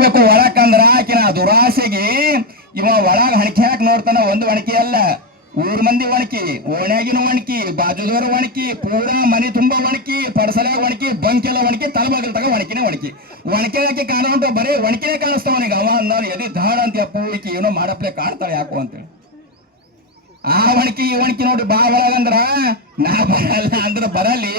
ನೋಡ್ಬೇಕು ಒಳಕಂದ್ರ ಆಕಿನ ದುರಾಸೆಗೆ ಇವ ಒಳಗ ಹಣಿಕೆ ಹಾಕಿ ನೋಡ್ತಾನ. ಒಂದು ಒಣಕಿ ಅಲ್ಲ, ಊರ್ ಮಂದಿ ಒಣಕಿ, ಓಣ್ಯಾಗಿನ ಒಣಕಿ, ಬಾಜುದವ್ರ ಒಣಕಿ, ಪೂರಾ ಮನಿ ತುಂಬಾ ಒಣಕಿ, ಪಡಸಲಾಗ ಒಣಕಿ, ಬಂಕೆಲ್ಲ ಒಣಕಿ, ತಲಬಾಗಲ್ ತಗ ಒಣಕಿನೇ ಒಣಕಿ. ಒಣಕೆ ಕಾಣ ಉಂಟು, ಬರೀ ಒಣಕಿನೇ ಕಾಣಿಸ್ತಾವನಿಗೆ. ಅವ ಅಂದ ಎದಿ ದಾಳ ಅಂತ ಅಪ್ಪು ಈಕಿ ಏನೋ ಮಾಡಪ್ಲೆ ಕಾಣ್ತಾಳೆ ಯಾಕೋ ಅಂತೇಳಿ. ಆ ಒಣಕಿ ಈ ಒಣಕಿ ನೋಡಿ ಬಾ ಒಳಗಂದ್ರ ನಾ ಬರಲ್ಲ ಅಂದ್ರ ಬರಲಿ,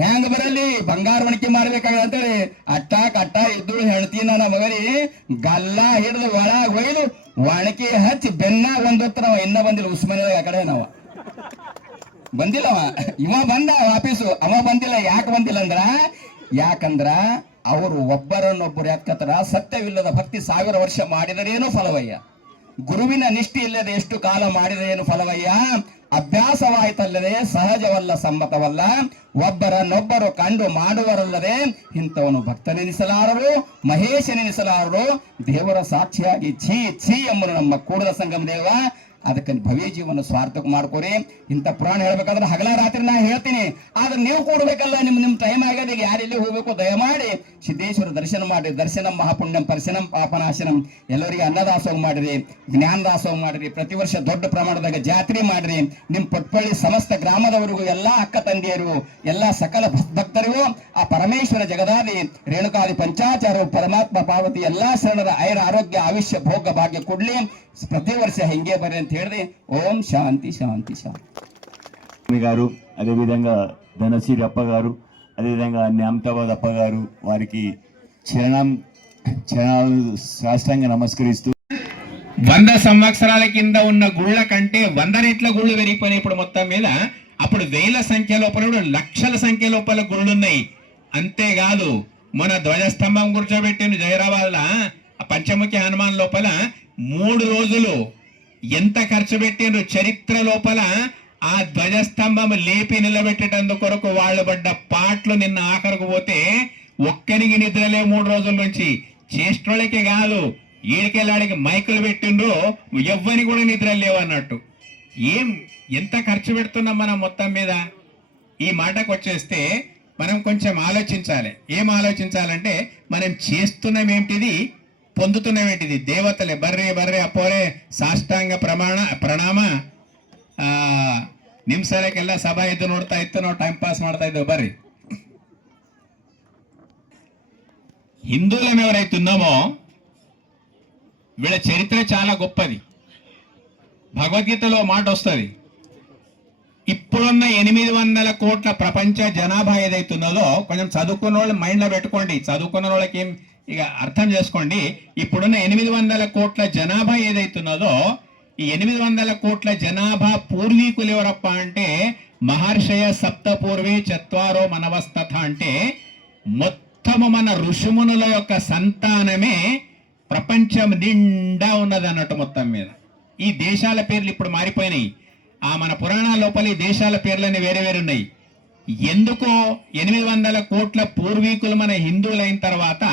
ಹೆಂಗ ಬರಲಿ, ಬಂಗಾರ ಒಣಕಿ ಮಾರ್ಬೇಕಾಗ ಅಂತೇಳಿ ಅಟ್ಟ ಕಟ್ಟ ಇದ್ದು ಹೇಳ್ತಿ ನನ್ನ ಮಗನಿ ಗಲ್ಲ ಹಿಡಿದು ಒಳಗ ಒಯ್ದು ಒಣಕಿ ಹಚ್ಚಿ ಬೆನ್ನ ಒಂದೊತ್ತರ ಇನ್ನ ಬಂದಿಲ್ಲ. ಉಸ್ಮಾನಿಯಾಗ ಆ ಕಡೆ ನಾವ ಬಂದಿಲ್ಲವ, ಇವ ಬಂದ ವಾಪೀಸು, ಅವ ಬಂದಿಲ್ಲ. ಯಾಕೆ ಬಂದಿಲ್ಲ ಯಾಕಂದ್ರ ಅವರು ಒಬ್ಬರನ್ನೊಬ್ಬರು ಯಾಕತ್ತರ ಸತ್ಯವಿಲ್ಲದ ಭಕ್ತಿ 1000 ವರ್ಷ ಮಾಡಿದರೇನು ಫಲವಯ್ಯ, ಗುರುವಿನ ನಿಷ್ಠೆ ಇಲ್ಲದೆ ಎಷ್ಟು ಕಾಲ ಮಾಡಿದರೇನು ಫಲವಯ್ಯ, ಅಭ್ಯಾಸವಾಯಿತಲ್ಲದೆ ಸಹಜವಲ್ಲ ಸಮ್ಮತವಲ್ಲ, ಒಬ್ಬರನ್ನೊಬ್ಬರು ಕಂಡು ಮಾಡುವರಲ್ಲದೆ ಇಂಥವನು ಭಕ್ತನೆನಿಸಲಾರರು, ಮಹೇಶನೆನಿಸಲಾರರು, ದೇವರ ಸಾಕ್ಷಿಯಾಗಿ ಛೀ ಛೀ ಎಂಬನು ನಮ್ಮ ಕೂಡಲ ಸಂಗಮ ದೇವ. ಅದಕ್ಕೆ ಭವ್ಯ ಜೀವನ ಸ್ವಾರ್ಥಕ್ಕೆ ಮಾಡ್ಕೋರಿ. ಇಂಥ ಪುರಾಣ ಹೇಳ್ಬೇಕಾದ್ರೆ ಹಗಲ ರಾತ್ರಿ ನಾ ಹೇಳ್ತೀನಿ, ಆದ್ರೆ ನೀವು ಕೂಡ್ಬೇಕಲ್ಲ. ನಿಮ್ ಟೈಮ್ ಆಗ್ಯದ, ಈಗ ಯಾರೆಲ್ಲಿ ಹೋಗ್ಬೇಕು ದಯಮಾಡಿ ಸಿದ್ದೇಶ್ವರ ದರ್ಶನ ಮಾಡ್ರಿ. ದರ್ಶನಂ ಮಹಾಪುಣ್ಯಂ ಪರ್ಶನಂ ಪಾಪನಾಶನಂ. ಎಲ್ಲರಿಗೆ ಅನ್ನದಾಸೋಹ ಮಾಡ್ರಿ, ಜ್ಞಾನ ದಾಸೋಹ ಮಾಡ್ರಿ, ಪ್ರತಿ ವರ್ಷ ದೊಡ್ಡ ಪ್ರಮಾಣದಾಗ ಜಾತ್ರೆ ಮಾಡ್ರಿ. ನಿಮ್ ಪಟ್ಪಳ್ಳಿ ಸಮಸ್ತ ಗ್ರಾಮದವರಿಗೂ, ಎಲ್ಲಾ ಅಕ್ಕ ತಂದೆಯರು, ಎಲ್ಲಾ ಸಕಲ ಭಕ್ತರಿಗೂ ಆ ಪರಮೇಶ್ವರ ಜಗದಾದಿ ರೇಣುಕಾದಿ ಪಂಚಾಚಾರ ಪರಮಾತ್ಮ ಪಾರ್ವತಿ ಎಲ್ಲಾ ಶರಣರ ಐರ ಆರೋಗ್ಯ ಆಯುಷ್ಯ ಭೋಗ ಭಾಗ್ಯ ಕೊಡ್ಲಿ. ప్రతి వర్ష హెంగే బరి ಅಂತ ಹೇಳಿದೆ. ఓం శాంతి శాంతి శాంతి గారు, అదేవిధంగా ధనశ్రీ అప్ప గారు, అదేవిధంగా న్యామతాబాద్ అప్ప గారు, వారికి చరణాలు సాష్టాంగ నమస్కరిస్తూ 100 సంవత్సరాల కింద ఉన్న గుళ్ళ కంటే 100 రెట్ల గుళ్ళు పెరిగిపోయినాయి ఇప్పుడు మొత్తం మీద. అప్పుడు వేల సంఖ్య లోపల కూడా లక్షల సంఖ్య లోపల గుళ్ళున్నాయి. అంతేకాదు మన ధ్వజస్తంభం కూర్చోబెట్టిన జైరాబాద్ పంచముఖి హనుమాన్ లోపల 3 రోజులు ఎంత ఖర్చు పెట్టిండ్రు చరిత్ర లోపల. ఆ ధ్వజస్తంభం లేపి నిలబెట్టేటందుకు కొరకు వాళ్ళు పడ్డ పాటలు నిన్న ఆఖరికి పోతే ఒక్కరికి నిద్రలే 3 రోజుల నుంచి. చేష్టోళ్ళకే కాదు, ఈడికెళ్ళాడికి మైకులు పెట్టిండ్రు, ఎవ్వని కూడా నిద్ర లేవన్నట్టు. ఎంత ఖర్చు పెడుతున్నాం మనం మొత్తం మీద. ఈ మాటకు వచ్చేస్తే మనం కొంచెం ఆలోచించాలి. ఏం ఆలోచించాలంటే మనం చేస్తున్నామేంటిది, పొందుతున్నామేంటిది. దేవతలే ಬರ್ರೆ ಬರ್ರೆ ಅಪ್ಪೋರೆ ಸಾಷ್ಟಾಂಗ ಪ್ರಣಾಮ. ನಿಮ್ಸಲಕ್ಕೆಲ್ಲ ಸಭಾ ಇದ್ದು ನೋಡ್ತಾ ಇತ್ತು, ನಾವು ಟೈಮ್ ಪಾಸ್ ಮಾಡ್ತಾ ಇದ್ದೇವೆ. ಬರ್ರಿ, హిందువులం ఎవరైతున్నామో వీళ్ళ చరిత్ర చాలా గొప్పది. భగవద్గీతలో మాట వస్తుంది, ఇప్పుడున్న 800 కోట్ల ప్రపంచ జనాభా ఏదైతున్నదో, కొంచెం చదువుకున్న వాళ్ళు మైండ్లో పెట్టుకోండి, చదువుకున్న వాళ్ళకి ఏం ఇక అర్థం చేసుకోండి. ఇప్పుడున్న 800 కోట్ల జనాభా ఏదైతున్నదో, ఈ 800 కోట్ల జనాభా పూర్వీకులు ఎవరప్ప అంటే మహర్షయ సప్త పూర్వే చత్వారో మనవస్తథ అంటే మొత్తము మన ఋషిమునుల యొక్క సంతానమే ప్రపంచం నిండా ఉన్నది అన్నట్టు మొత్తం మీద. ఈ దేశాల పేర్లు ఇప్పుడు మారిపోయినాయి. మన పురాణాల లోపల ఈ దేశాల పేర్లన్నీ వేరే వేరే ఉన్నాయి. ఎందుకో 800 కోట్ల పూర్వీకులు మన హిందువులైన తర్వాత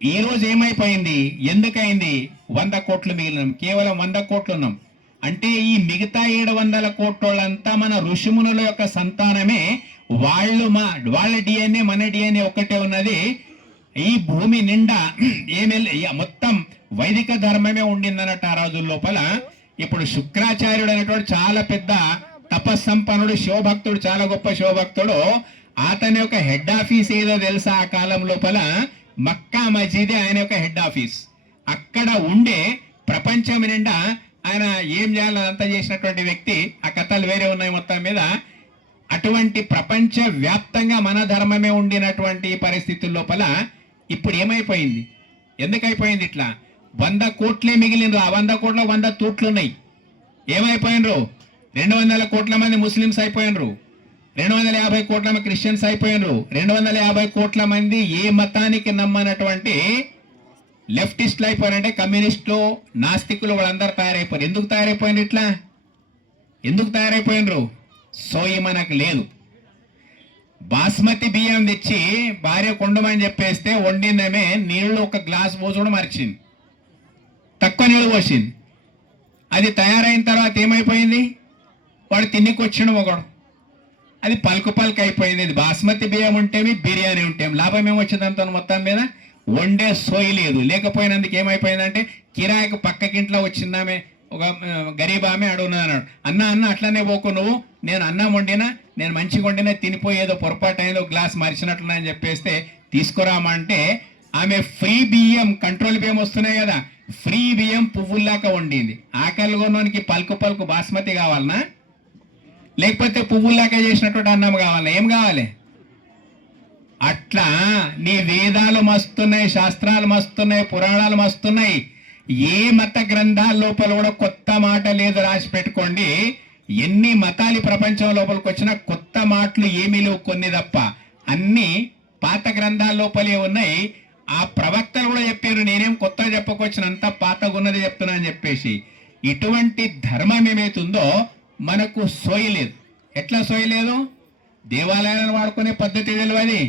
ఈ రోజు ఏమైపోయింది, ఎందుకైంది? 100 కోట్లు మిగిలినాం, కేవలం 100 కోట్లు ఉన్నాం. అంటే ఈ మిగతా 700 కోట్లంతా మన ఋషిమునుల యొక్క సంతానమే. వాళ్ళ డిఎన్ఏ మన డిఎన్ఏ ఒక్కటే ఉన్నది. ఈ భూమి నిండా మొత్తం వైదిక ధర్మమే ఉండిందన్నట్టు ఆ రోజుల లోపల. ఇప్పుడు శుక్రాచార్యుడు అనేటువంటి చాలా పెద్ద తపస్సంపన్నుడు, శివభక్తుడు, చాలా గొప్ప శివభక్తుడు. అతని యొక్క హెడ్ ఆఫీస్ ఏదో తెలుసా? ఆ కాలం లోపల మక్కా మసీదే ఆయన యొక్క హెడ్ ఆఫీస్. అక్కడ ఉండే ప్రపంచం నిండా ఆయన ఏం చేయాలో అదంతా చేసినటువంటి వ్యక్తి. ఆ కథలు వేరే ఉన్నాయి మొత్తం మీద. అటువంటి ప్రపంచ వ్యాప్తంగా మన ధర్మమే ఉండినటువంటి పరిస్థితుల లోపల ఇప్పుడు ఏమైపోయింది, ఎందుకైపోయింది ఇట్లా? 100 కోట్లే మిగిలినరు. ఆ 100 కోట్ల 100 తూట్లు ఉన్నాయి. ఏమైపోయినరు? 200 కోట్ల మంది ముస్లిమ్స్ అయిపోయినరు, 250 కోట్ల మంది క్రిస్టియన్స్ అయిపోయినరు, 250 కోట్ల మంది ఏ మతానికి నమ్మనటువంటి లెఫ్టిస్టులు అయిపోయారంటే కమ్యూనిస్టులు, నాస్తికులు, వాళ్ళందరూ తయారైపోయారు. ఎందుకు తయారైపోయినారు ఇట్లా? ఎందుకు తయారైపోయినరు? సోయి మనకు లేదు. బాస్మతి బియ్యం తెచ్చి భార్య కొండమని చెప్పేస్తే వండిందమే నీళ్లు ఒక గ్లాస్ పోసుడు మర్చింది, తక్కువ నీళ్ళు పోసింది. అది తయారైన తర్వాత ఏమైపోయింది? వాడు తిన్నికొచ్చిన ఒకడు, అది పలుకు పలుకు అయిపోయింది. ఇది బాస్మతి బియ్యం ఉంటేమి బిర్యానీ ఉంటేమి లాభం ఏమొచ్చింది అంత మొత్తం మీద? వండే సోయి లేదు. లేకపోయినందుకు ఏమైపోయిందంటే కిరాయికి పక్కకింట్లో వచ్చిందామే ఒక గరీబ్ ఆమె అడుగున్నది అన్నాడు. అన్న అట్లనే పోకు నువ్వు, నేను అన్నం వండినా, నేను మంచిగా వండినా తినిపోయేదో పొరపాటు అయిందో గ్లాస్ మరిచినట్లున్నా అని చెప్పేస్తే తీసుకురామంటే ఆమె ఫ్రీ బియ్యం, కంట్రోల్ బియ్యం వస్తున్నాయి కదా, ఫ్రీ బియ్యం పువ్వుల్లాక వండింది. ఆకలి కొనడానికి పలుకు పలుకు బాస్మతి కావాలనా, లేకపోతే పువ్వుల్లాక చేసినటువంటి అన్నం కావాలనా? ఏం కావాలి? అట్లా నీ వేదాలు మస్తున్నాయి, శాస్త్రాలు మస్తున్నాయి, పురాణాలు మస్తున్నాయి. ఏ మత గ్రంథాల లోపల కూడా కొత్త మాట లేదు, రాసి పెట్టుకోండి. ఎన్ని మతాలు ప్రపంచం లోపలికి వచ్చినా కొత్త మాటలు ఏమీ లేవు, కొన్ని తప్ప. అన్ని పాత గ్రంథాల లోపలే ఉన్నాయి. ఆ ప్రవక్తలు కూడా చెప్పారు, నేనేం కొత్త చెప్పకొచ్చిన, అంతా పాతగున్నది చెప్తున్నా అని చెప్పేసి. ఇటువంటి ధర్మం ఏమైతుందో మనకు సోయి లేదు. ఎట్లా సోయి లేదు? దేవాలయాలను వాడుకునే పద్ధతి తెలియదు,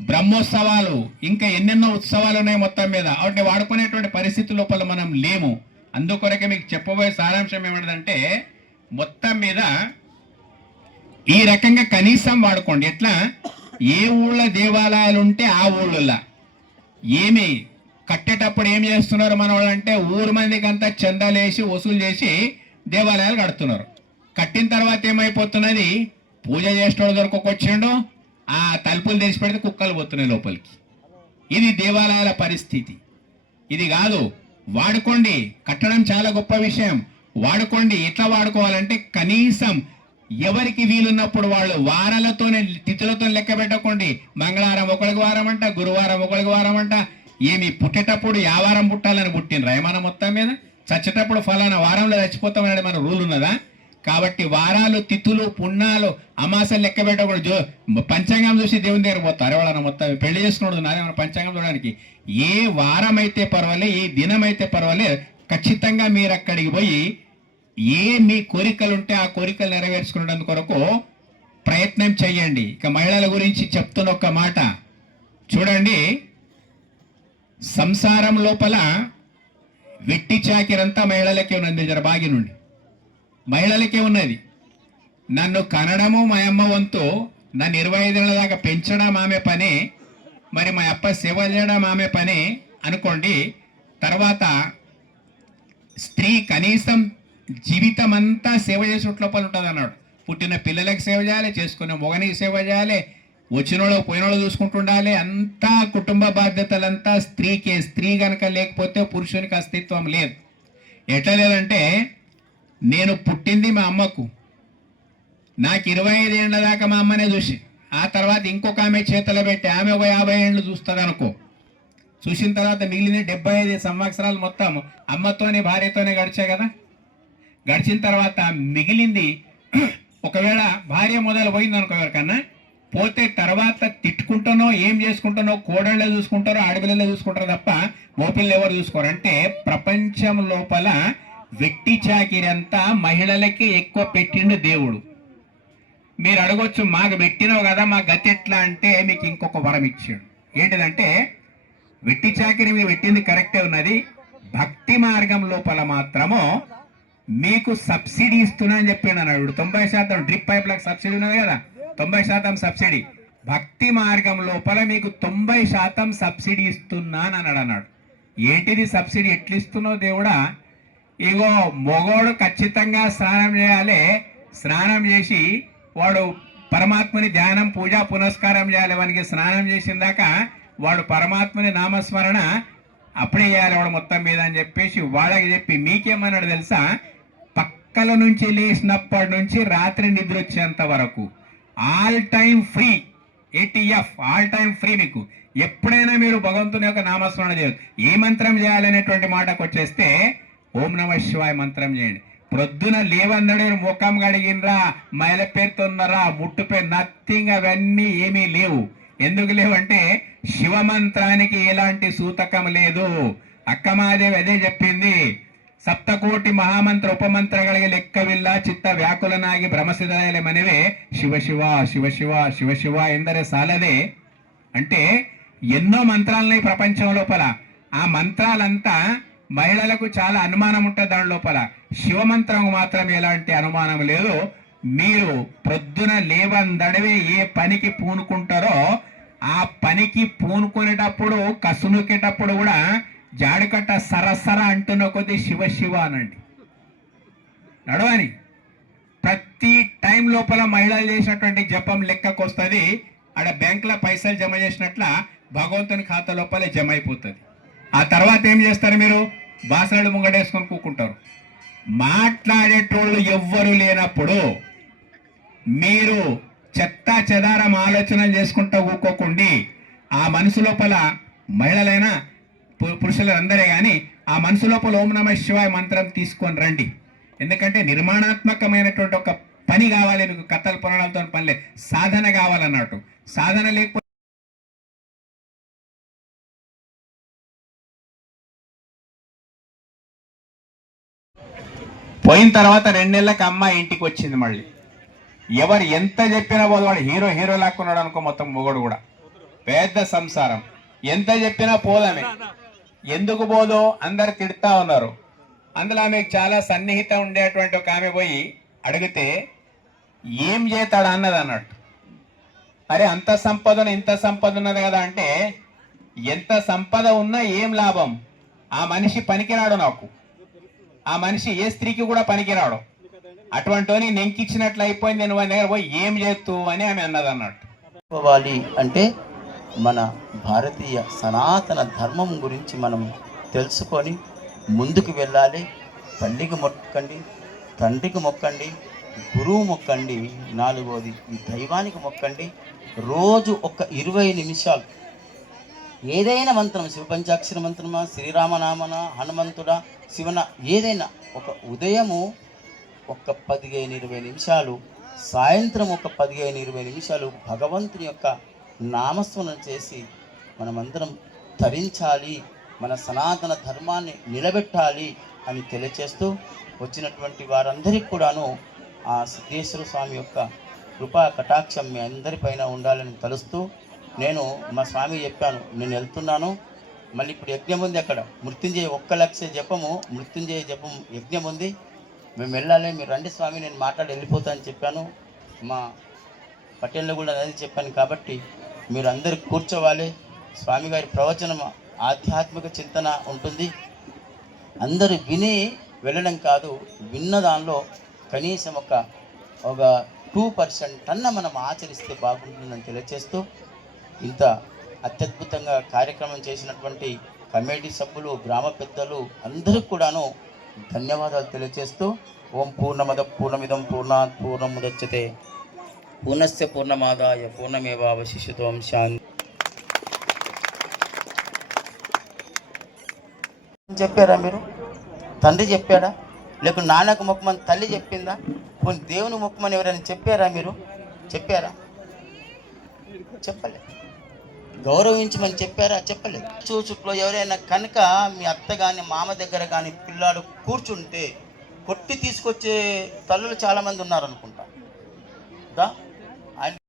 బ్రహ్మోత్సవాలు ఇంకా ఎన్నెన్నో ఉత్సవాలు ఉన్నాయి మొత్తం మీద. వాటిని వాడుకునేటువంటి పరిస్థితి లోపల మనం లేము. అందుకొరకే మీకు చెప్పబోయే సారాంశం ఏమిటంటే, మొత్తం మీద ఈ రకంగా కనీసం వాడుకోండి. ఎట్లా? ఏ ఊళ్ళో దేవాలయాలు ఉంటే ఆ ఊళ్ళో ఏమి కట్టేటప్పుడు ఏం చేస్తున్నారు మన వాళ్ళు అంటే, ఊరు మందికి అంతా చందాలేసి వసూలు చేసి దేవాలయాలు కడుతున్నారు. కట్టిన తర్వాత ఏమైపోతున్నది, పూజ చేసేవాడు దొరకొచ్చిండు, ఆ తలుపులు తెరిచి పెడితే కుక్కలు పోతున్నాయి లోపలికి. ఇది దేవాలయాల పరిస్థితి. ఇది కాదు, వాడుకోండి. కట్టడం చాలా గొప్ప విషయం, వాడుకోండి. ఎట్లా వాడుకోవాలంటే, కనీసం ఎవరికి వీలున్నప్పుడు వాళ్ళు వారాలతోనే, తిథులతో లెక్క పెట్టకండి. మంగళవారం ఒకరికి వారం అంట, గురువారం ఒకరికి వారం అంట. ఏమి పుట్టేటప్పుడు వారం పుట్టాలని పుట్టినరా ఏమన్నా? మొత్తం మీద చచ్చేటప్పుడు ఫలానా వారంలో చచ్చిపోతామని మన రూల్ ఉన్నదా? కాబట్టి వారాలు, తిథులు, పుణ్యాలు, అమాసలు లెక్క పెట్టకూడదు. పంచాంగం చూసి దేవుని దగ్గర పోతారు ఎవరన్నా? మొత్తం పెళ్లి చేసుకున్నాడు నాదేమన్నా పంచాంగం చూడడానికి? ఏ వారం అయితే పర్వాలేదు, ఏ దినం అయితే పర్వాలేదు, ఖచ్చితంగా మీరు అక్కడికి పోయి ఏ మీ కోరికలు ఉంటే ఆ కోరికలు నెరవేర్చుకునేందుకు కొరకు ప్రయత్నం చేయండి. ఇక మహిళల గురించి చెప్తున్న ఒక మాట చూడండి. సంసారం లోపల వెట్టి చాకిరంతా మహిళలకే ఉన్నది. జర బాగి నుండి మహిళలకే ఉన్నది. నన్ను కనడము మా అమ్మ వంతు, నన్ను 25 ఏళ్ళ దాకా పెంచడం ఆమె పని, మరి మా అప్ప సేవ చేయడం ఆమె పని అనుకోండి. తర్వాత స్త్రీ కనీసం జీవితం అంతా సేవ చేసే లోపల ఉంటుంది అన్నాడు. పుట్టిన పిల్లలకు సేవ చేయాలి, చేసుకునే మొగనికి సేవ చేయాలి, వచ్చినోళ్ళు పోయినోళ్ళు చూసుకుంటుండాలి. అంతా కుటుంబ బాధ్యతలంతా స్త్రీకే. స్త్రీ కనుక లేకపోతే పురుషునికి అస్తిత్వం లేదు. ఎట్లా లేదంటే, నేను పుట్టింది మా అమ్మకు, నాకు 25 ఏళ్ళ దాకా మా అమ్మనే చూసి, ఆ తర్వాత ఇంకొక ఆమె చేతిలో పెట్టి ఆమె ఒక 50 ఏళ్ళు చూస్తుంది అనుకో. చూసిన తర్వాత మిగిలిన 75 సంవత్సరాలు మొత్తం అమ్మతోనే భార్యతోనే గడిచాయి కదా. గడిచిన తర్వాత మిగిలింది, ఒకవేళ భార్య మొదలు పోయింది అనుకో, ఎవరికన్నా పోతే తర్వాత తిట్టుకుంటానో ఏం చేసుకుంటానో కోడళ్ళే చూసుకుంటారో ఆడపిల్లలే చూసుకుంటారో తప్ప మోపిల్లలు ఎవరు చూసుకోరు. అంటే ప్రపంచం లోపల వెట్టి చాకిరి అంతా మహిళలకి ఎక్కువ పెట్టిండు దేవుడు. మీరు అడగొచ్చు, మాకు పెట్టినావు కదా, మా గతి ఎట్లా అంటే, మీకు ఇంకొక వరం ఇచ్చాడు. ఏంటిదంటే, వెట్టి చాకిరి మీరు పెట్టింది కరెక్టే ఉన్నది, భక్తి మార్గం లోపల మాత్రము మీకు సబ్సిడీ ఇస్తున్నా అని చెప్పాను అన్నాడు. 90% డ్రిప్ పైప్లకు సబ్సిడీ ఉన్నది కదా, 90% సబ్సిడీ. భక్తి మార్గం లోపల మీకు 90% సబ్సిడీ ఇస్తున్నాను అన్నాడు. ఏంటిది సబ్సిడీ? ఎట్లు ఇస్తున్నావు దేవుడా? ఇగో మొగోడు ఖచ్చితంగా స్నానం చేయాలి, స్నానం చేసి వాడు పరమాత్మని ధ్యానం, పూజ, పునస్కారం చేయాలి. వానికి స్నానం చేసిన దాకా వాడు పరమాత్మని నామస్మరణ అప్పుడే చేయాలి వాడు మొత్తం మీద అని చెప్పేసి వాళ్ళకి చెప్పి, మీకేమన్నాడు తెలుసా? పక్కల నుంచి లేచినప్పటి నుంచి రాత్రి నిద్ర వచ్చేంత వరకు all time free, ATF all time free. మీకు ఎప్పుడైనా మీరు భగవంతుని యొక్క నామస్మరణ చేయదు. ఏ మంత్రం చేయాలనేటువంటి మాటకు వచ్చేస్తే ఓం నమ శివాయ మంత్రం చేయండి. ప్రొద్దున లేవన్నాడు, ముఖం కడిగినరా, మైల పేరుతున్నారా, ముట్టు పేరు, నథింగ్, అవన్నీ ఏమీ లేవు. ఎందుకు లేవంటే శివమంత్రానికి ఎలాంటి సూతకం లేదు. అక్కమాదేవి అదే చెప్పింది. సప్తకోటి మహామంత్ర ఉపమంత్రಗಳಿಗೆ ಲೆಕ್ಕವಿಲ್ಲ, ಚಿತ್ತ ವ್ಯಾಕುಲನಾಗಿ ಭ್ರಮಸಿದಲೆ ಮನವೇ ಶಿವ ಶಿವ ಶಿವ ಶಿವ ಶಿವ ಶಿವ ಎಂದರೆ సాలదే. అంటే ఎన్నో మంత్రాలని ప్రపంచం లోపల, ఆ మంత్రాలంతా మహిళలకు చాలా అనుమానం ఉంటుంది దాని లోపల. శివమంత్రం మాత్రం ఎలాంటి అనుమానం లేదు. మీరు ప్రొద్దున లేవందడవే ఏ పనికి పూనుకుంటారో ఆ పనికి పూనుకునేటప్పుడు కసునుకేటప్పుడు కూడా జాడికట్ట సరసర అంటున్న కొద్దీ శివ శివ అనండి నడవని. ప్రతి టైం లోపల మహిళలు చేసినటువంటి జపం లెక్కకు వస్తుంది. ఆడ బ్యాంకులో పైసలు జమ చేసినట్ల భగవంతుని ఖాతా లోపలే జమ అయిపోతుంది. ఆ తర్వాత ఏం చేస్తారు మీరు? బాసనలు ముంగడేసుకొని కూకుంటారు. మాట్లాడేటోళ్ళు ఎవ్వరు లేనప్పుడు మీరు చెత్త చెదారం ఆలోచనలు చేసుకుంటూ ఊకోకుండి ఆ మనసు లోపల మహిళలైనా పురుషులందరే కానీ ఆ మనసు లోపల ఓం నమ శివాయ మంత్రం తీసుకొని రండి. ఎందుకంటే నిర్మాణాత్మకమైనటువంటి ఒక పని కావాలి మీకు. కథల పురాణాలతో పనిలే, సాధన కావాలన్నట్టు. సాధన లేకపోతే పోయిన తర్వాత 2 నెలలకు అమ్మాయి ఇంటికి వచ్చింది. మళ్ళీ ఎవరు ఎంత చెప్పినా పోదు. వాడు హీరో లాక్కున్నాడు అనుకో, మొత్తం మొగడు కూడా పెద్ద సంసారం. ఎంత చెప్పినా పోదామే. ఎందుకు పోదో అందరు తిడతా ఉన్నారు. అందులో ఆమెకు చాలా సన్నిహితం ఉండేటువంటి ఒక ఆమె పోయి అడిగితే ఏం చేస్తాడు అన్నది అన్నట్టు. అరే అంత సంపద ఇంత సంపద ఉన్నది కదా అంటే, ఎంత సంపద ఉన్నా ఏం లాభం? ఆ మనిషి పనికిరాడు నాకు. ఆ మనిషి ఏ స్త్రీకి కూడా పనికిరాడు. అటువంటి నెంకిచ్చినట్లు అయిపోయింది. నేను వాని దగ్గర పోయి ఏం చేస్తూ అని ఆమె అన్నది అన్నట్టు. పోవాలి అంటే మన భారతీయ సనాతన ధర్మం గురించి మనం తెలుసుకొని ముందుకు వెళ్ళాలి. తల్లికి మొక్కండి, తండ్రికి మొక్కండి, గురువు మొక్కండి, 4వది ఈ దైవానికి మొక్కండి. రోజు ఒక 20 నిమిషాలు ఏదైనా మంత్రం, శివ పంచాక్షర మంత్రమా, శ్రీరామనామన, హనుమంతుడా, శివన, ఏదైనా ఒక ఉదయము ఒక 15-20 నిమిషాలు, సాయంత్రం ఒక 15-20 నిమిషాలు భగవంతుని యొక్క నామస్మరణ చేసి మనమందరం తరించాలి, మన సనాతన ధర్మాన్ని నిలబెట్టాలి అని తెలియచేస్తూ వచ్చినటువంటి వారందరికీ కూడాను ఆ సిద్ధేశ్వర స్వామి యొక్క కృపా కటాక్షం మీ అందరిపైన ఉండాలని తలుస్తూ నేను మా స్వామి చెప్పాను, నేను వెళ్తున్నాను. మళ్ళీ ఇప్పుడు యజ్ఞం ఉంది అక్కడ, మృత్యుంజయ 1 లక్ష జపము, మృత్యుంజయ జపం యజ్ఞం ఉంది, మేము వెళ్ళాలి, మీరు రండి స్వామి, నేను మాట్లాడి వెళ్ళిపోతా అని చెప్పాను. మా పటేల్లో కూడా అదే చెప్పాను. కాబట్టి మీరు అందరు కూర్చోవాలి. స్వామి గారి ప్రవచనం ఆధ్యాత్మిక చింతన ఉంటుంది. అందరూ విని వెళ్ళడం కాదు, విన్న దానిలో కనీసం ఒక 2% అన్న మనం ఆచరిస్తే బాగుంటుందని తెలియచేస్తూ ఇంత అత్యద్భుతంగా కార్యక్రమం చేసినటువంటి కమిటీ సభ్యులు, గ్రామ పెద్దలు అందరికీ కూడాను ధన్యవాదాలు తెలియచేస్తూ ఓం పూర్ణమద పూర్ణమిదం పూర్ణాత్ పూర్ణముదచ్యతే పూర్ణస్య పూర్ణమాదాయ పూర్ణమేవావశిష్యతే. శాంతి. చెప్పారా మీరు? తండ్రి చెప్పాడా? లేకుంటే నాన్నకు మొక్కమని తల్లి చెప్పిందా? కొన్ని దేవుని మొక్కమని ఎవరైనా చెప్పారా? మీరు చెప్పారా? చెప్పలేదు. గౌరవించమని చెప్పారా? చెప్పలేదు. చుట్లో ఎవరైనా కనుక మీ అత్త కానీ మామ దగ్గర కానీ పిల్లాడు కూర్చుంటే కొట్టి తీసుకొచ్చే తల్లులు చాలామంది ఉన్నారనుకుంటా.